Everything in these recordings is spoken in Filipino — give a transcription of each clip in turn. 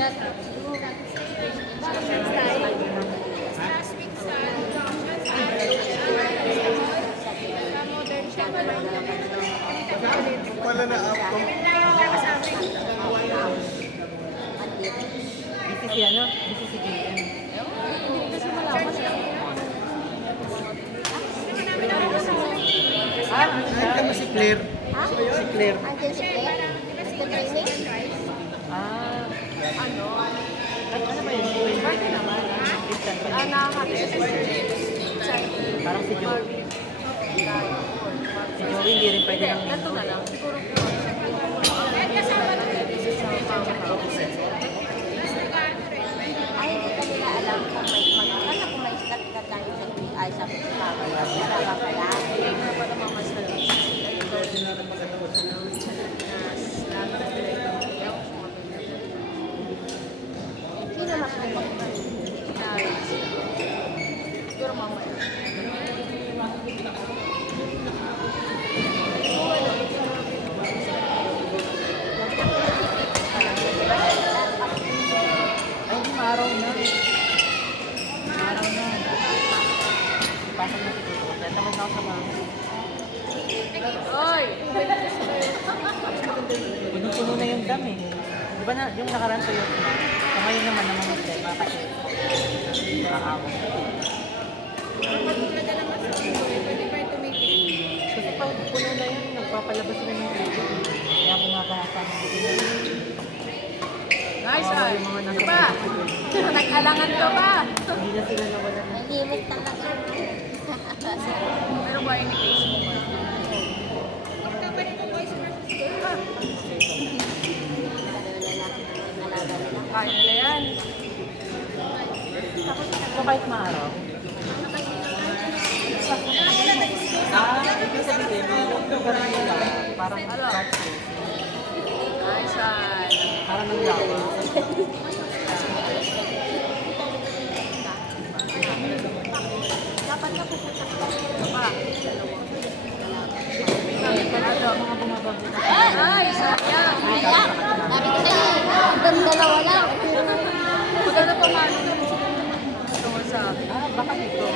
Wala na ako. Busy si ano? Busy si JM. Ay, kami si Claire. Ha? Si Claire. Andiyan si Claire? Nag-training? Ah, ano? Ay, ano ba yun? Birthday naman. Instant ba yun? Parang si Joey. Si Joey hindi rin pwede ng linggo. Ay, hindi ka nila alam kung may akala kung may start ka tayo sa ay sa pagkakaba. Wala pala. Sino mas nagpapagpapag? Siguro mamaya. Ay, hindi maaraw na. Maaraw na. Ipasok na si Tito. Kaya tamad na ako sa mga. Oy! Punong-puno na yung dam eh. Di ba na, yung nakaraan sa'yo? Sa ngayon naman naman problema kasi nakakawag. Kasi pag puno na yan, nagpapalabas na yung tubig. Kaya kumakahasan ng tubig. Nice, Kawawa ay! yung mga nasa Ano ba? Nag-alangan ka ba? Hindi na sila nawalan May ng limit talaga. Meron ba any Facebook? Kaya nila yan. So kahit maaraw? Ibig sabihin, yung lugar nila, parang church place. Nice, ay! Parang ng lawa. Dapat na pupunta ka. Ano ba? Mga bumabagyo na Ay, sayang! Kaya, sabi ko sa'yo, hanggang dalawa lang. Maganda pa man. Tungkol sa akin. baka dito.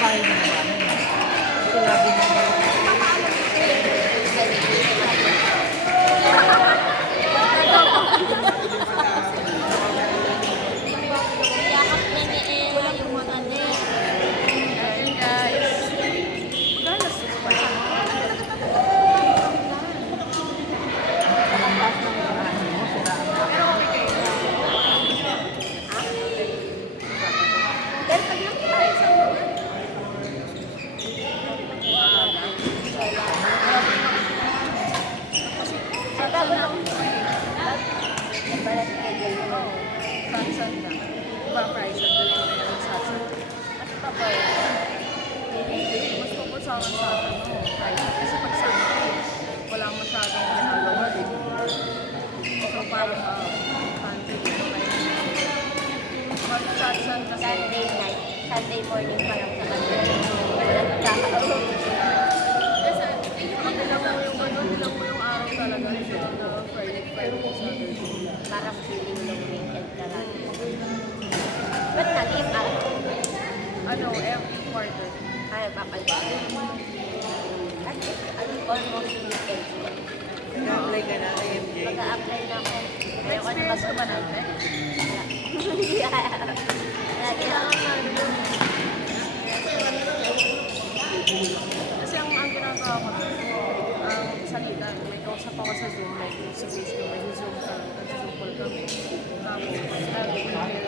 Bahay na naman. Ito lagi na. Yakap na ni Ella yung mga Ayun, guys. Magkano sa pa? Pero okay kayo. Dahil pag nakita tayo sa mga, Sunset na. Iba ang price. Ang galing na yung sunset. At pa ba yun? Mas tungkol sa akin sa price. Kasi pag sunset, wala masyadong ginagawa din. So parang sunset. Pag sunset kasi, Sunday night, Sunday morning pa lang sa kanila. Walang tao. Bilang mo yung araw talaga. Na Friday, Saturday. Parang feeling ng weekend talaga. Ba't nag-leave out? Ano, every quarter. Ay, papalwa. At least, almost weekend. Nag-apply ka na kay MJ. Mag-a-apply na ako. Ayoko na Experience ka ba natin? Lagi ako Kasi ang ginagawa ko, ang salita, may kausap ako sa Zoom, like sa Facebook, may Zoom ka, nag-Zoom call kami. Tapos,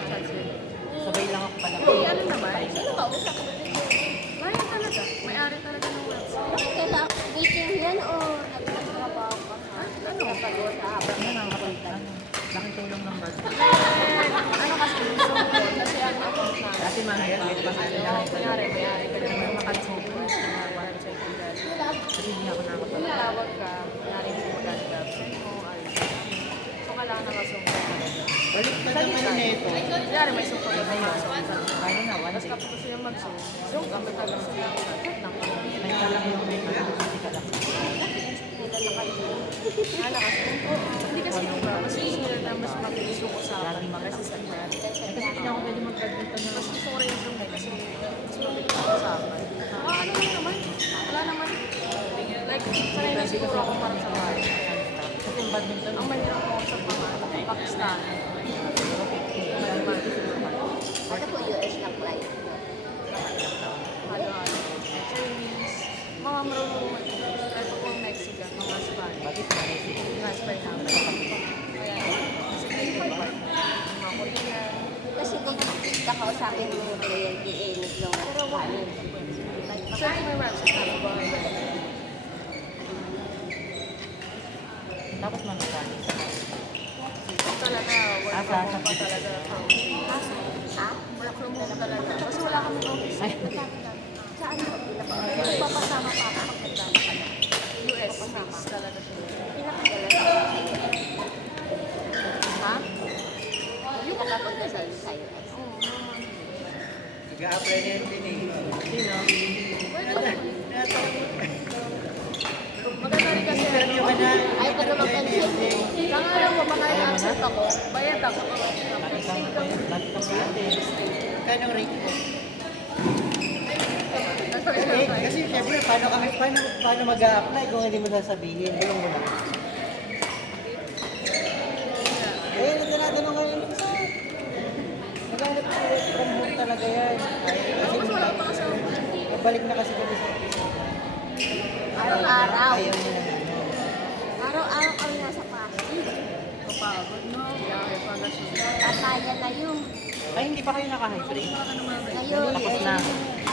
translate. Sabay lang ako pala. Hindi, ano naman? Sino kausap? Bayan talaga. May-ari talaga ng website. kailangan meeting yan o nagtatrabaho ka? Ano? Napagod sa habang Ano nakakapagta? Laking tulong ng birthday. Ano kasi yung Zoom call? Kasi ano account na. Dati mahal kahit pa sa lahat. Kunyari, may-ari ka naman maka-Zoom call sa mga website ng dati. Kasi hindi ako nakakapagta. Tawag ka, kunyari mo maganda mo, ayos ka. So, kailangan naka-Zoom call talaga. Balik na naman na ito. Kunyari, may Zoom call tayo. Paano na? One Tapos day. kapag gusto niya mag-Zoom, Zoom ka, may talang sa chat lang. May ka lang yung may ka lang. Hindi ka lang. Hindi ka naka-Zoom. Ah, naka-Zoom. Hindi Kasi diba, mas easier na mas mabilis yung usapan kasi sa chat. Kasi hindi na ako pwede mag-badminton na Mas gusto ko rin yung kasi mas mabilis yung usapan. Ano lang naman? Wala naman. Like, sanay na siguro ako parang sa bahay. kasi yung badminton, Ang mahirap ko sa mga Pakistan. Ano po US lang flight? Halo-halo. Chinese. Mga marunong kahit ako ang Mexican, mga Spanish. bakit manisip? Transfer namin. Kaya, mga Korean. Kasi kung kakausapin mo yung kliyente, iinit yung kanin. Sure, may website na ba? Tapos mga kanin. Talaga, work from home pa talaga. Ha? Work from home talaga. Kasi wala kami office. Saan mo? Nagpapasama pa ako pag nagdala ka na. US based talaga siya. Pinakadala sa Ha? Yung nakapunta sa US. Oo, naman. Nag-a-apply na yun din eh. Sino? Maganda rin kasi Interview ka na. Ay, pero mag-pension. Kaya nga lang, baka i-accept ako, bayad ako. Lagi kang pwede. Kano rate mo? Ito, Kasi syempre, paano mag-a-apply kung hindi mo sasabihin? Bulong mo na. Nagtanong ngayon kasi naghanap ko work from home talaga yan. Kasi wala pa kasi ako. balik na kasi kami sa Araw-araw. ayaw nila na. Araw-araw kami nasa plastic. Kapagod, no? Biyahe pa na siya. Tataya na yun. Ay, hindi pa kayo naka-hybrid? Ngayon, Tapos na.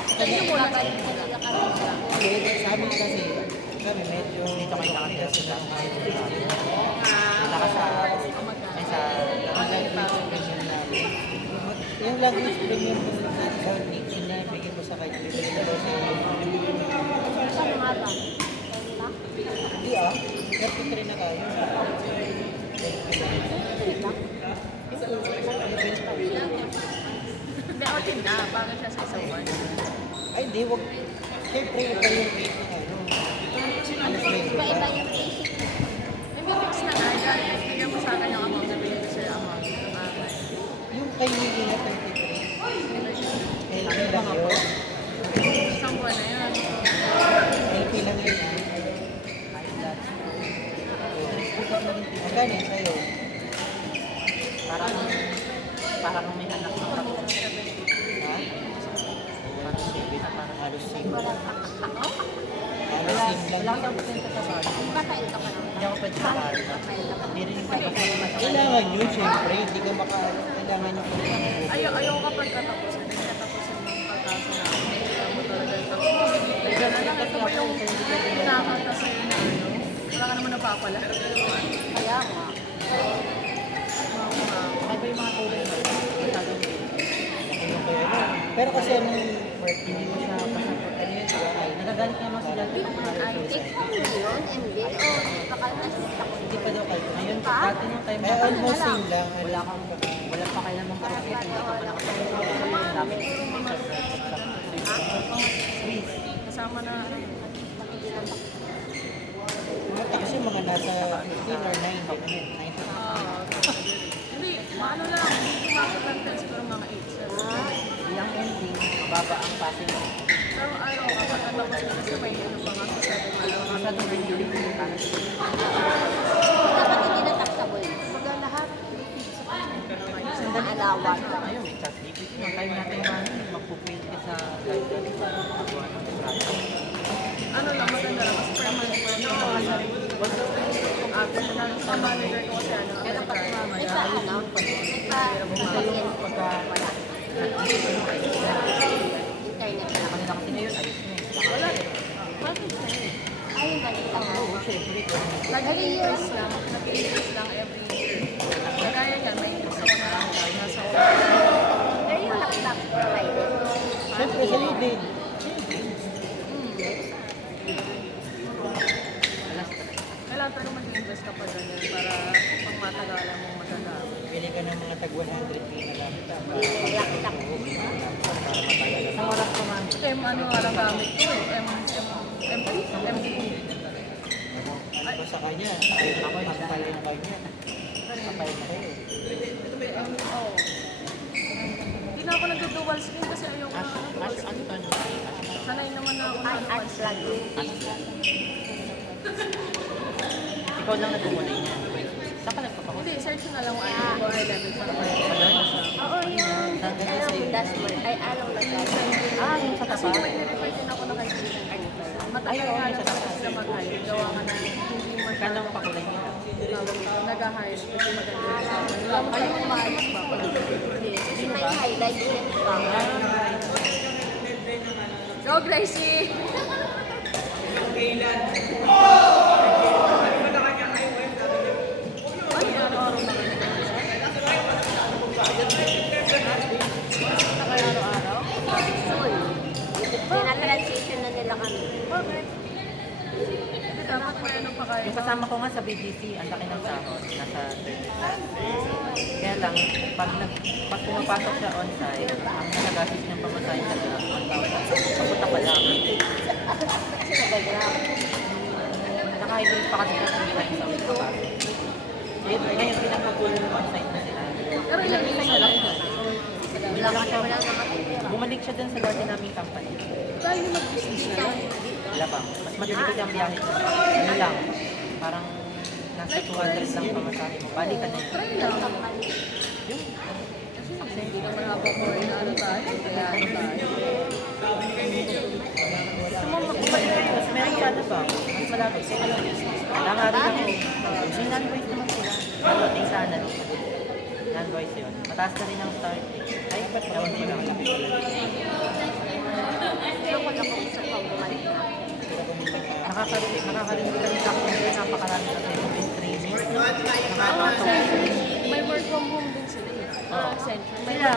Kanya mo na babalik talaga kami sa Sa amin kasi, kami medyo Dito kayo nakatira sa Naka sa... Ay, sa... yung language premium ko sa sinabigay ko sa kahit bibili ko sa sa mga ba? Kaya hindi ah, 33 na kayo. Hindi, okay na. Bago siya sa isang buwan. Ay hindi, wag. Siyempre, iba yung rate ng ano. Iba-iba yung basic. Maybe fix na nga. Dahil bigyan mo sa akin yung amount na bigyan ko sa'yo amount. Yung kay Mili na 33. LP lang yun. Isang buwan na yan. LP lang yun ah. Magkano yun sa'yo? Parang may anak na kami. Ha? Parang 7 na parang halos 6. Wala. Halos same Wala lang. kang potente sa bago. Kakain ka pa naman. Hindi ako pwede sa bago. Hindi rin yung pagkakasama. Kailangan yun, siyempre. Hindi ka kailangan yung Ayaw kapag katapusin. Hindi katapusin ng pagkasa namin. Kailangan mo talaga yung tapos. Ganun lang. Ito ba yung pinakanta sa'yo na ano? Wala ka naman napapala. Kaya nga. Ay ba yung mga tulay mo? Masyadong Pero kasi anong work hindi mo siya pasapot. Ano yun? Ay, nagagalit naman sila. Take home yun, MB. O, baka nasita ko. hindi pa daw kayo. Ngayon, dati yung time Eh, na almost same lang. wala pa kailan mong kapatid. Hindi ka pa nakapagod. Dami Swiss. Kasama na ano. Kasi mga nasa 15 or 9. 19. Hindi, ano lang. Hindi kumakapagtan siguro mga 8. Yung ending, mababa ang passing. Pero ano, kapag natapos na kasi may ano pa nga sa 7 ano. Masyadong regulate yung parang Dapat hindi na-taxable. Kumbaga lahat. sandali Alawan. Ngayon, may chat GPT. Ang time natin na magpuprint ka sa library para magawa ng contract. Ano lang, maganda lang. Kasi permanent pa yung sa manager ko kasi ano. Kaya pag May mamaya, pa ano? May pa pagka wala. Internet sa lang. kanila kasi ngayon, ayos na eh. Wala eh. Bakit sa'yo? Ay, yung balita mo. Oo, syempre. Nag-increase lang. Nag-increase lang every year. Kagaya niyan, may increase ako na nasa Pero yung laptop provided. Siyempre, sa'yo din. Kailangan talaga mag-invest ka pa ganyan para pag matagalan mo madala. Bili ka ng mga tag 100k na laptop. Laptop. Sa oras ko man. Ano nga lang gamit ko eh. M2. Ano ko sa kanya? Ay, ako, mas tayo na kanya. dual skin kasi ayoko na dual skin. Ano to? Sanay naman na ako na Ay, arts lang yun. Ikaw lang nagmumulay niya. Saan ka nagpapakulay? Hindi, search na lang kung ano ko eyeliner para Oo, yan. Anong dashboard? Ay, anong nag-dashboard? Ah, yung sa Kasi tapat? may na-refer din ako na kay Susan. Matagal nga lang kasi sila mag-hire. Gawa ka na hindi Kano masyadong ang pakulay nila? nag-hire kasi maganda. Ay, yung maayos ba? Kasi may highlight din pa. Go, Gracie! Ay, araw-araw na rin. Araw-araw? Soon. Tinatransition na nila kami. Hindi, dapat may ano pa kayo. Yung kasama ko nga sa BGC, ang laki ng sahod, nasa 30. Kaya lang, pag pumapasok siya on-site, ang nagagastos niyang pamasahin sa 1,000. Papunta pa lang. Kasi nag-grab. Naka-hybrid pa kasi ng 3 times a week pa. Ngayon, pinagpapulan ng on-site na sila. Pero ilang isa na lang. Wala ka siya. Wala na matitira. Bumalik siya dun sa dati naming company. Tayo mag-business na lang. Wala pa. Mas madali kasi ang biyahe ko. Ano lang, parang nasa 200 lang pamasahe mo. Balikan na yun. Try lang. Yung, Kasi hindi naman ako na ano tayo. Kaya ano tayo. gusto mo makubalik kayo. Mas meron ka na ba? Mas malapit sa ano. Tama rin ako. May non-voice naman sila. Pagdating sa analog. Non-voice yun. Mataas na rin ang start. Ay, ba't naman mo lang? Ayoko na kung gusto pang bumalik na. Nakakarinig kami sa akin. Napakarami na kayo yung training. May work from home din sila. Central. Sila,